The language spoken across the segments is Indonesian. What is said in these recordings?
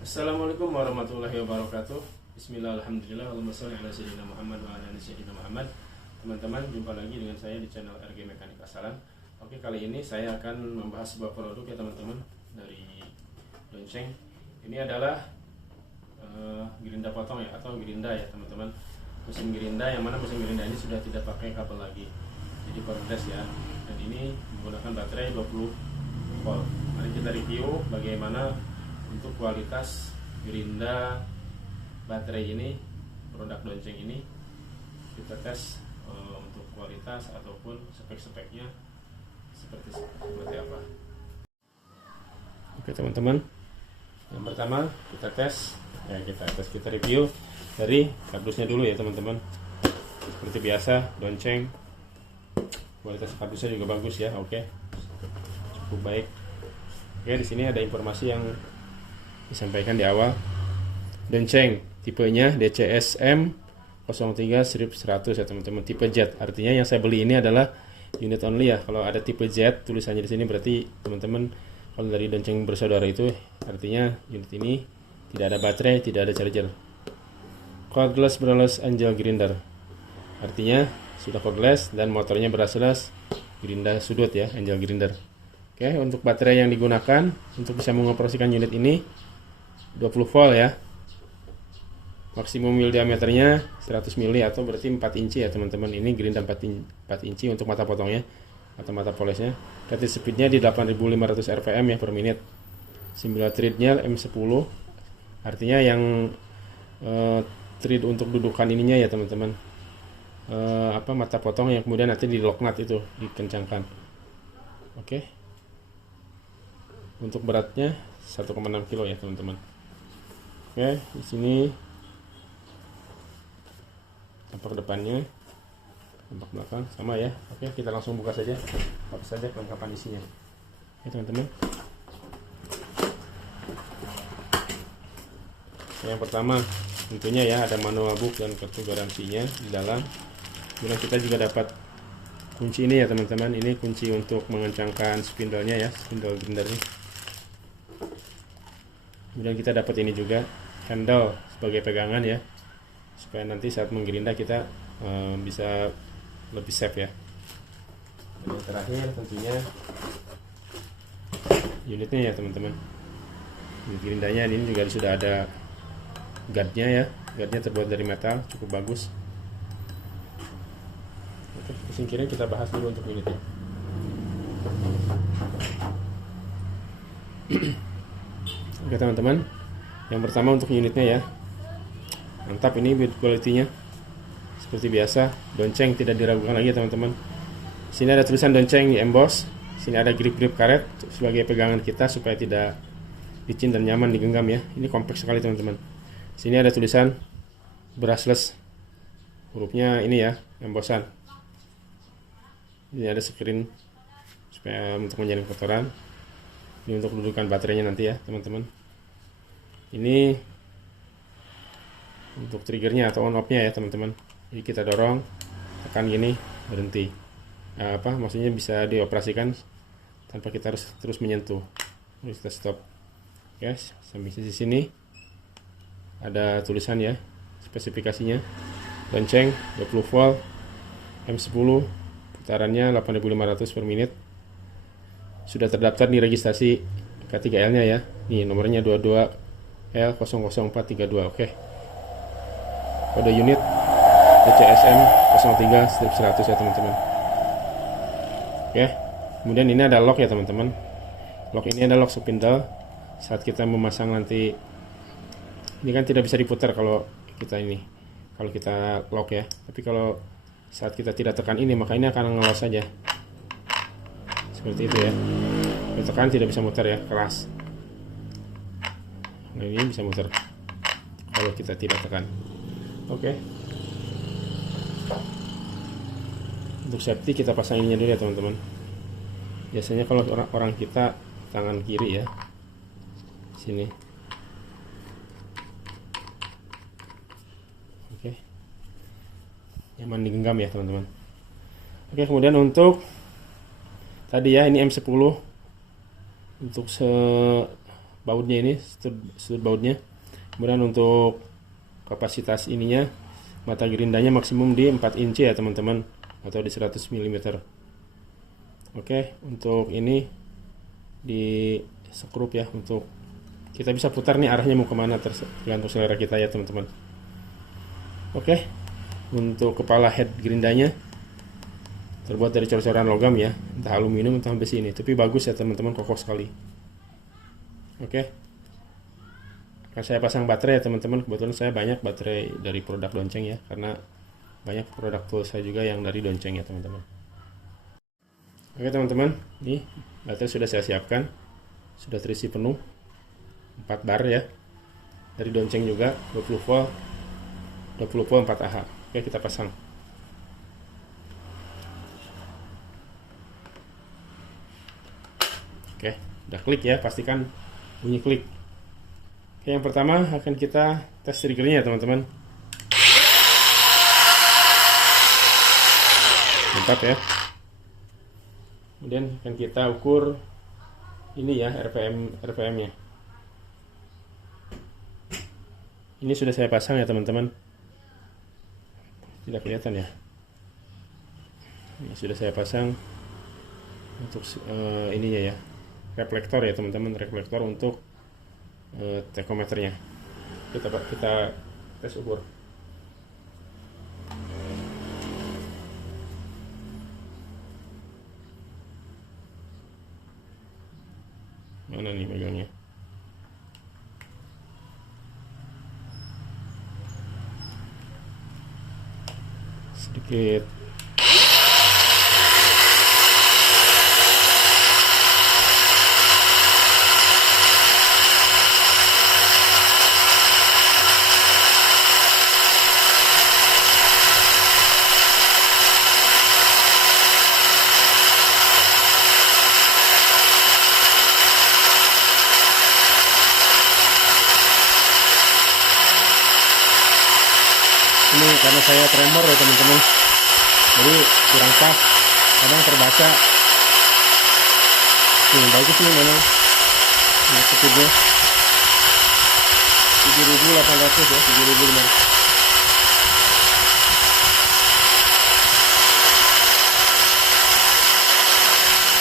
Assalamualaikum warahmatullahi wabarakatuh. Bismillah, alhamdulillah, Allahumma sholli ala sayyidina Muhammad wa ala ali sayyidina Muhammad. Teman-teman, jumpa lagi dengan saya di channel RG Mekanik Asalan. Oke, kali ini saya akan membahas sebuah produk ya teman-teman, dari Donceng. Ini adalah gerinda potong ya, atau gerinda ya teman-teman. Mesin gerinda, yang mana mesin gerinda ini sudah tidak pakai kabel lagi, jadi cordless ya. Dan ini menggunakan baterai 20 volt. Mari kita review bagaimana untuk kualitas gerinda baterai ini, produk Donceng ini. Kita tes untuk kualitas ataupun spek-speknya seperti apa. Oke teman-teman, yang pertama kita review dari kardusnya dulu ya teman-teman. Seperti biasa, Donceng kualitas kardusnya juga bagus ya. Oke, cukup baik. Oke, di sini ada informasi yang disampaikan di awal. Donceng tipenya DCSM 03-100 ya teman-teman, tipe Z. Artinya yang saya beli ini adalah unit only ya. Kalau ada tipe Z tulisannya di sini, berarti teman-teman kalau dari Donceng bersaudara itu artinya unit ini tidak ada baterai, tidak ada charger. Cordless brushless angel grinder, artinya sudah cordless dan motornya brushless gerinda sudut ya, angel grinder. Oke, untuk baterai yang digunakan untuk bisa mengoperasikan unit ini 20 volt ya. Maksimum mil diameternya 100 mili atau berarti 4 inci ya teman-teman. Ini gerinda 4 inci untuk mata potongnya atau mata polesnya. Rated speednya di 8500 rpm ya per menit. Single threadnya M10. Artinya yang thread untuk dudukan ininya ya teman-teman. Mata potong yang kemudian nanti di lock nut itu dikencangkan. Oke. Untuk beratnya 1,6 kilo ya teman-teman. Oke, di sini tampak depannya, tampak belakang sama ya. Oke, kita langsung buka saja. Apa saja kelengkapan isinya. Oke teman-teman. Yang pertama tentunya ya ada manual book dan kartu garansinya di dalam. Kemudian kita juga dapat kunci ini ya teman-teman. Ini kunci untuk mengencangkan spindle-nya ya, spindle grindernya. Kemudian kita dapat ini juga handle sebagai pegangan ya, supaya nanti saat menggerinda kita bisa lebih safe ya. Dan yang terakhir tentunya unitnya ya teman-teman. Gerindanya ini juga sudah ada guardnya ya, guardnya terbuat dari metal, cukup bagus. Oke, singkirnya kita bahas dulu untuk unitnya. Oke teman-teman, yang pertama untuk unitnya ya, mantap. Ini build quality-nya seperti biasa, Donceng tidak diragukan lagi teman-teman. Sini ada tulisan Donceng di emboss. Sini ada grip-grip karet sebagai pegangan kita supaya tidak licin dan nyaman digenggam ya. Ini kompak sekali teman-teman. Sini ada tulisan brushless, hurufnya ini ya, embossan. Ini ada screen supaya untuk menjaring kotoran. Ini untuk dudukan baterainya nanti ya teman-teman. Ini untuk triggernya atau on off nya ya teman-teman. Jadi kita dorong, tekan gini, berhenti. Maksudnya bisa dioperasikan tanpa kita harus terus menyentuh. Terus kita stop. Guys, sampai di sini ada tulisan ya, spesifikasinya. Donceng 20 volt, M10, putarannya 8500 per menit. Sudah terdaftar di registrasi K3L nya ya. Nih nomornya 22L00432. Oke. Kode unit DCSM 03-100 ya teman-teman. Oke. Kemudian ini ada lock ya teman-teman. Lock ini ada lock spindle. Saat kita memasang nanti, ini kan tidak bisa diputar kalau kita lock ya. Tapi kalau saat kita tidak tekan ini, maka ini akan ngelos saja. Seperti itu ya. Kita tekan tidak bisa muter ya, keras. Nah ini bisa muter kalau kita tidak tekan. Oke. Untuk safety kita pasang ininya dulu ya teman-teman. Biasanya kalau orang kita tangan kiri ya, sini. Oke. Nyaman digenggam ya teman-teman. Oke, kemudian untuk tadi ya, ini M10 untuk bautnya ini, sudut bautnya. Kemudian untuk kapasitas ininya, mata gerindanya maksimum di 4 inci ya teman-teman, atau di 100 mm. Oke, untuk ini di skrup ya, untuk kita bisa putar nih arahnya mau kemana, tergantung selera kita ya teman-teman. Oke, untuk kepala head gerindanya terbuat dari cor-coran logam ya, entah aluminium entah besi ini, tapi bagus ya teman-teman, kokoh sekali. Oke, akan saya pasang baterai ya teman-teman. Kebetulan saya banyak baterai dari produk Donceng ya, karena banyak produk tool saya juga yang dari Donceng ya teman-teman. Oke teman-teman, ini baterai sudah saya siapkan, sudah terisi penuh 4 bar ya, dari Donceng juga, 20 volt 4Ah. Oke, kita pasang. Oke, udah klik ya, pastikan bunyi klik. Oke, yang pertama akan kita tes triggernya ya teman-teman. Mantap ya. Kemudian akan kita ukur ini ya, RPM-nya. Ini sudah saya pasang ya teman-teman. Tidak kelihatan ya. Ini sudah saya pasang untuk ininya ya, reflektor ya teman-teman, reflektor untuk tachometernya. Kita tes ukur. Mana nih megangnya? Sedikit. Ini karena saya tremor ya teman-teman, jadi kurang pas, kadang terbaca. Bagus nih memang ini speednya 7.800 ya, 7.000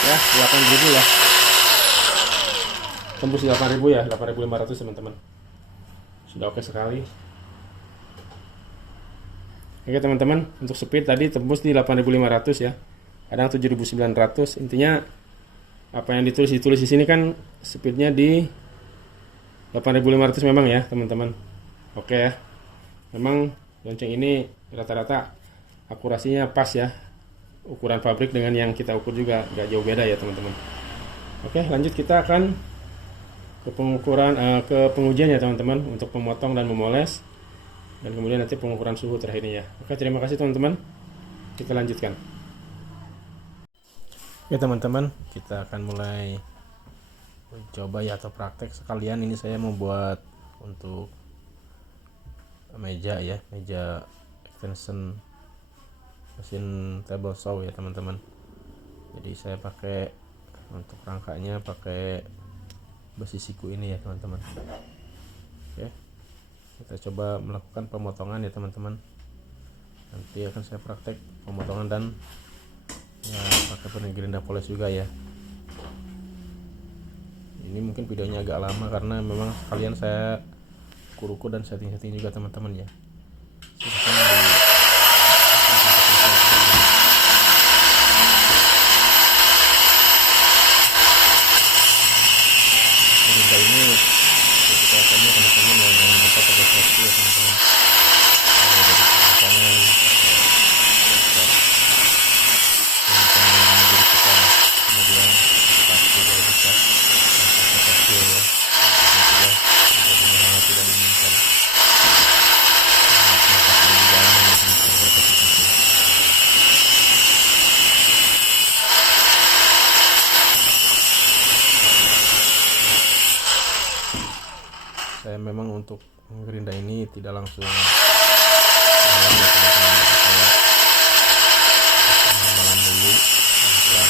ya, 8.000 lah, tembus 8.000 ya, 8.500 teman-teman, sudah oke sekali. Oke teman-teman, untuk speed tadi tembus di 8.500 ya, kadang 7.900. Intinya apa yang ditulis di sini kan speednya di 8.500 memang ya teman-teman. Oke ya, memang Donceng ini rata-rata akurasinya pas ya, ukuran pabrik dengan yang kita ukur juga gak jauh beda ya teman-teman. Oke, lanjut kita akan ke pengujian ya teman-teman, untuk memotong dan memoles, dan kemudian nanti pengukuran suhu terakhirnya ya. Oke, terima kasih teman-teman, kita lanjutkan. Oke teman-teman, kita akan mulai coba ya, atau praktek sekalian. Ini saya membuat untuk meja ya, meja extension mesin table saw ya teman-teman. Jadi saya pakai untuk rangkanya pakai besi siku ini ya teman-teman. Oke, kita coba melakukan pemotongan ya teman-teman. Nanti akan saya praktek pemotongan dan ya pakai penegerinda poles juga ya. Ini mungkin videonya agak lama karena memang sekalian saya ukur dan setting-setting juga teman-teman ya. Gerinda ini kita akan teman-teman ya, jangan lupa pakai safety ya teman-teman. Dari tangan kemudian pasti kalau bisa kecil ya, tidak diinginkan. Saya memang untuk gerinda ini tidak langsung malam dulu pelan.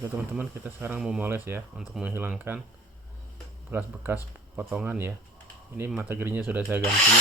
Oke teman-teman, kita sekarang mau moles ya untuk menghilangkan bekas-bekas potongan ya. Ini mata gerinya sudah saya ganti,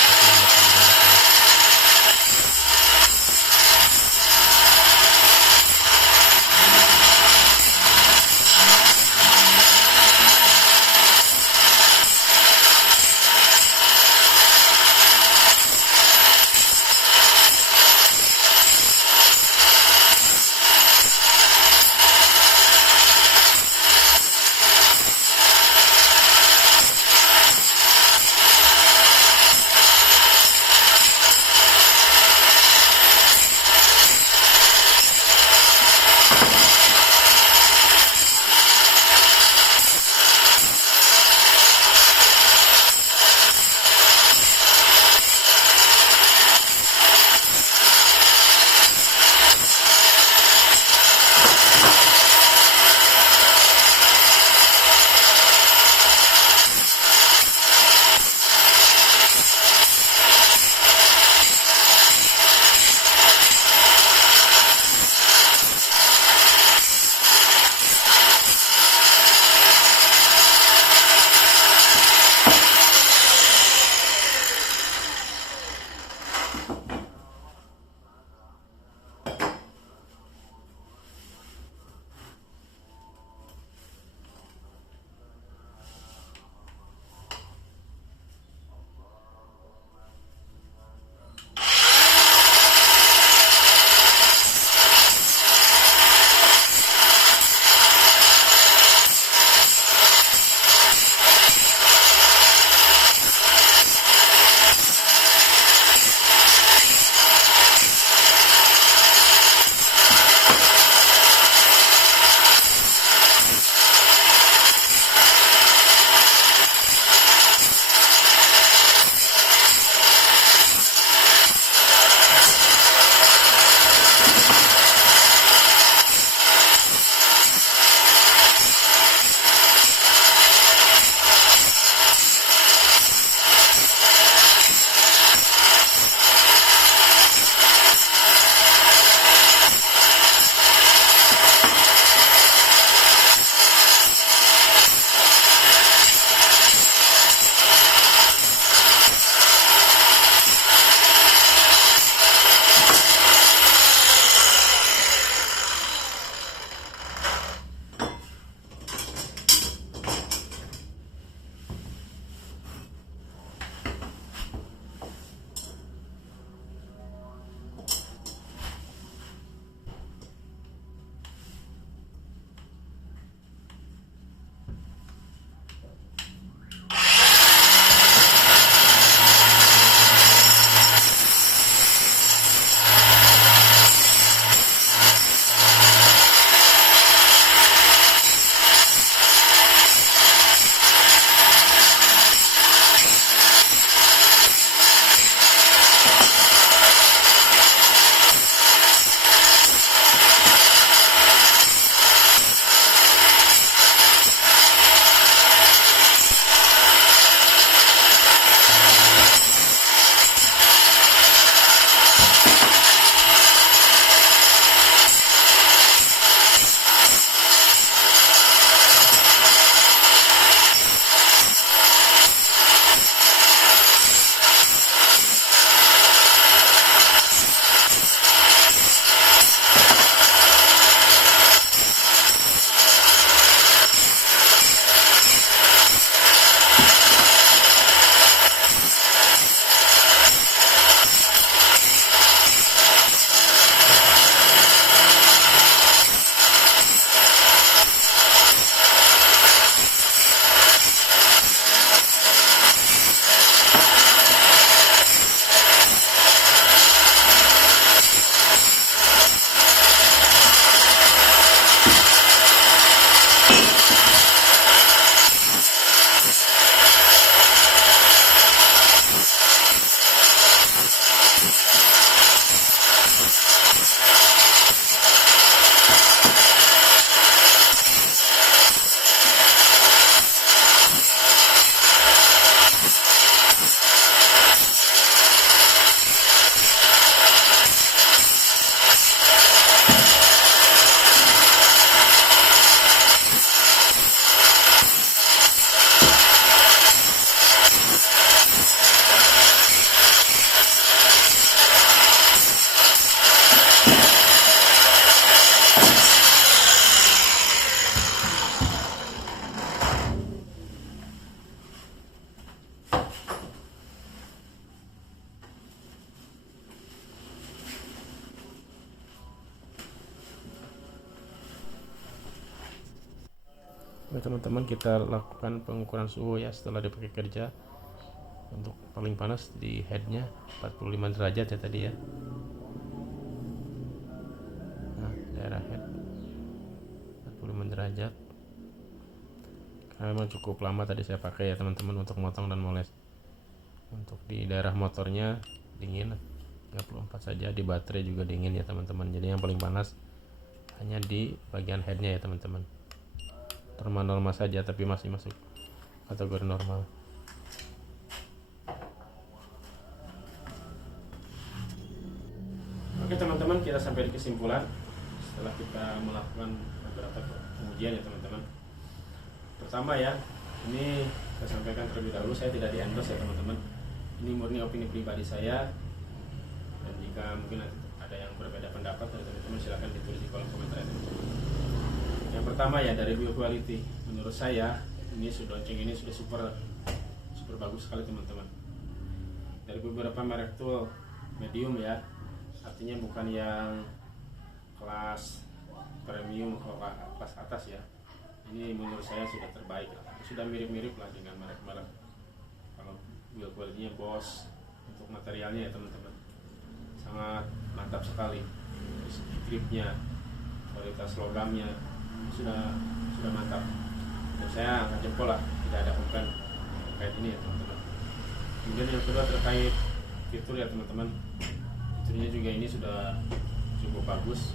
Oke teman-teman, kita lakukan pengukuran suhu ya setelah dipakai kerja. Untuk paling panas di headnya 45 derajat ya tadi ya. Nah, daerah head 45 derajat. Karena memang cukup lama tadi saya pakai ya teman-teman untuk motong dan moles. Untuk di daerah motornya dingin 34 saja, di baterai juga dingin ya teman-teman. Jadi yang paling panas hanya di bagian headnya ya teman-teman. Normal saja, tapi masih masuk kategori normal. Oke teman-teman, kita sampai di kesimpulan setelah kita melakukan beberapa pengujian ya teman-teman. Pertama ya, ini saya sampaikan terlebih dahulu, saya tidak di-endorse ya teman-teman. Ini murni opini pribadi saya, dan jika mungkin ada yang berbeda pendapat dari teman-teman silahkan ditulis di kolom komentar ya teman-teman. Yang pertama ya, dari build quality, menurut saya ini Sudonceng ini sudah super bagus sekali teman-teman. Dari beberapa merek tool medium ya, artinya bukan yang kelas premium atau kelas atas ya. Ini menurut saya sudah terbaik lah. Sudah mirip-mirip lah dengan merek-merek. Kalau build quality-nya Bosch, untuk materialnya ya teman-teman sangat mantap sekali. Gripnya, kualitas logamnya sudah mantap. Dan saya angkat jempol lah, tidak ada komplain terkait ini ya teman-teman. Kemudian yang kedua terkait fitur ya teman-teman. Fiturnya juga ini sudah cukup bagus.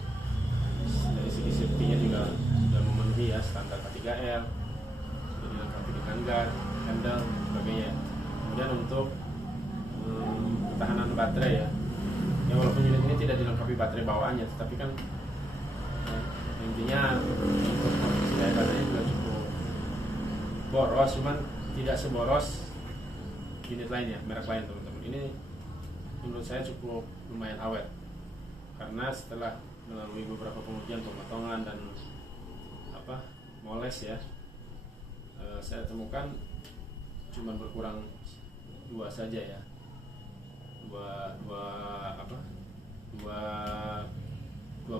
Dari segi safety-nya juga sudah memenuhi ya standar K3R, sudah dilengkapi dengan guard, handle, dan sebagainya. Kemudian untuk ketahanan baterai ya, walaupun unit ini tidak dilengkapi baterai bawaannya, tetapi kan intinya untuk kondisi daya baterainya juga cukup boros, cuman tidak seboros unit lain ya, merek lain teman-teman. Ini menurut saya cukup lumayan awet, karena setelah melalui beberapa pengujian pemotongan dan moles ya, saya temukan cuma berkurang dua saja ya, dua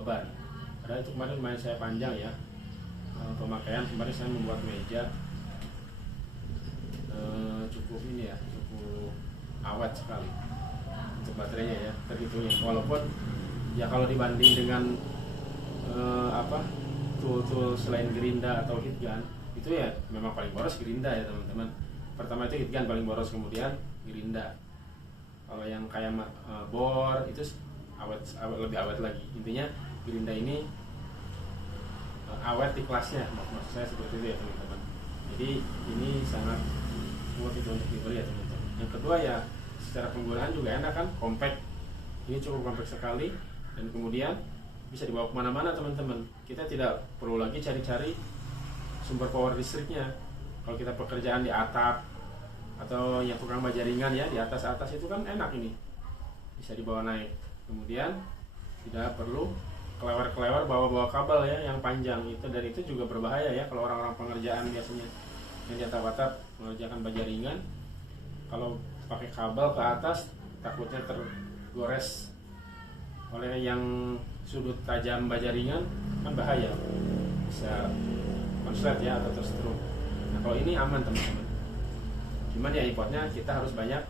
ban. Padahal itu kemarin lumayan saya panjang ya pemakaian. Kemarin saya membuat meja cukup awet sekali untuk baterainya ya, terhitungnya. Walaupun ya kalau dibanding dengan tool selain Gerinda atau Heatgun, itu ya memang paling boros Gerinda ya teman-teman. Pertama itu Heatgun paling boros, kemudian Gerinda. Kalau yang kayak bor itu lebih awet lagi. Intinya Gerinda ini awet di kelasnya, maksud saya seperti itu ya teman-teman. Jadi ini sangat worth itu untuk dibeli ya teman-teman. Yang kedua ya, secara penggunaan juga enak kan, compact. Ini cukup compact sekali, dan kemudian bisa dibawa kemana-mana teman-teman. Kita tidak perlu lagi cari-cari sumber power listriknya. Kalau kita pekerjaan di atap atau yang tukang baja ringan ya, di atas itu kan enak, ini bisa dibawa naik. Kemudian tidak perlu kelewar bawa kabel ya yang panjang itu, dan itu juga berbahaya ya kalau orang-orang pengerjaan biasanya yang di atap mengerjakan baja ringan. Kalau pakai kabel ke atas takutnya tergores oleh yang sudut tajam baja ringan, kan bahaya, bisa konslet ya atau tersetrum. Nah kalau ini aman teman-teman. Cuman ya importnya kita harus banyak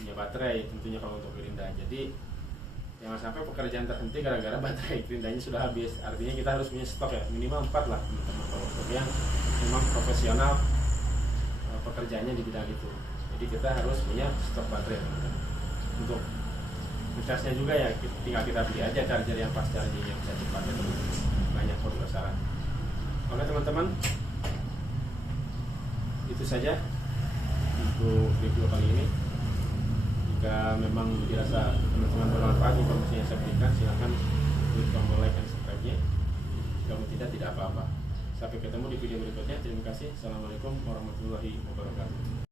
punya baterai tentunya kalau untuk Gerinda. Jadi jangan sampai pekerjaan terhenti gara-gara baterai Gerindanya sudah habis. Artinya kita harus punya stok ya, minimal 4 lah teman-teman kalau untuk yang memang profesional pekerjaannya di bidang itu. Jadi kita harus punya stok baterai teman-teman. Untuk ngecasnya juga ya tinggal kita beli aja charger yang fast charging yang bisa cepat ya teman-teman. Banyak kok saran. Oke teman-teman, itu saja untuk review kali ini. Jika memang dirasa teman-teman bermanfaat informasi yang saya berikan, silahkan klik tombol like dan subscribe-nya. Jika tidak apa-apa. Sampai ketemu di video berikutnya. Terima kasih. Assalamualaikum warahmatullahi wabarakatuh.